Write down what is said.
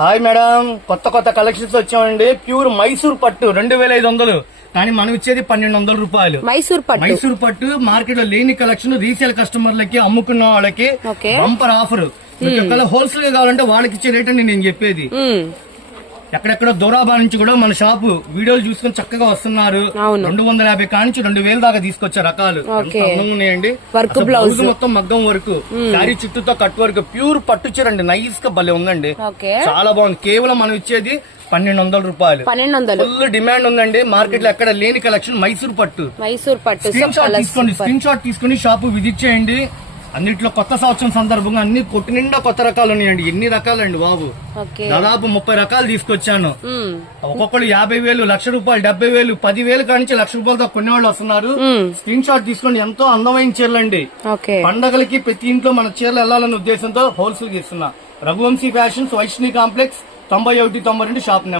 Hi madam, కొత్త collections వచ్చామండి. Pure Mysore పట్టు 2500, కానీ మనం ఇచ్చేది 1200 రూపాయలు. మైసూర్ పట్టు మార్కెట్ లో లేని కలెక్షన్, రీసేల్ కస్టమర్లకి, అమ్ముకున్న వాళ్ళకి బంపర్ ఆఫర్. హోల్సేల్ గా కావాలంటే వాళ్ళకి ఇచ్చే రేట్ అని నేను చెప్పేది. ఎక్కడెక్కడ దూరాబా నుంచి కూడా మన షాపు వీడియోలు చూసుకుని చక్కగా వస్తున్నారు. 250 కానించి 2000 దాకా తీసుకొచ్చే రకాలు అందంగా ఉన్నాయండి. బ్లౌజ్ మొత్తం మగ్గం వరకు, శారీ చుట్టూతో కట్ వరకు, ప్యూర్ పట్టు చీర అండి. నైస్ గా భలే ఉందండి, చాలా బాగుంది. కేవలం మనం ఇచ్చేది 1200 రూపాయలు. ఫుల్ డిమాండ్ ఉందండి మార్కెట్ లో, ఎక్కడ లేని కలెక్షన్. మైసూర్ పట్టు స్క్రీన్ షాట్ తీసుకుని షాపు విజిట్ చేయండి. అన్నిట్లో కొత్త సంవత్సరం సందర్భంగా అన్ని కొట్టు నిండా కొత్త రకాలు ఉన్నాయండి. ఎన్ని రకాలండి బాబు, దాదాపు 30 రకాలు తీసుకొచ్చాను. ఒక్కొక్కరు 50,000, 1,00,000 రూపాయలు, 70,000, 10,000 కానించి 1,00,000 రూపాయలతో కొనేవాళ్ళు వస్తున్నారు. స్క్రీన్ షాట్ తీసుకొని ఎంతో అందమైన చీరలండి. పండగలకి ప్రతి ఇంట్లో మన చీరలు వెళ్లాలనే ఉద్దేశంతో హోల్సేల్ కి ఇస్తున్నా. Raghuvanshi fashions, Vaishnavi complex, 9192 shop.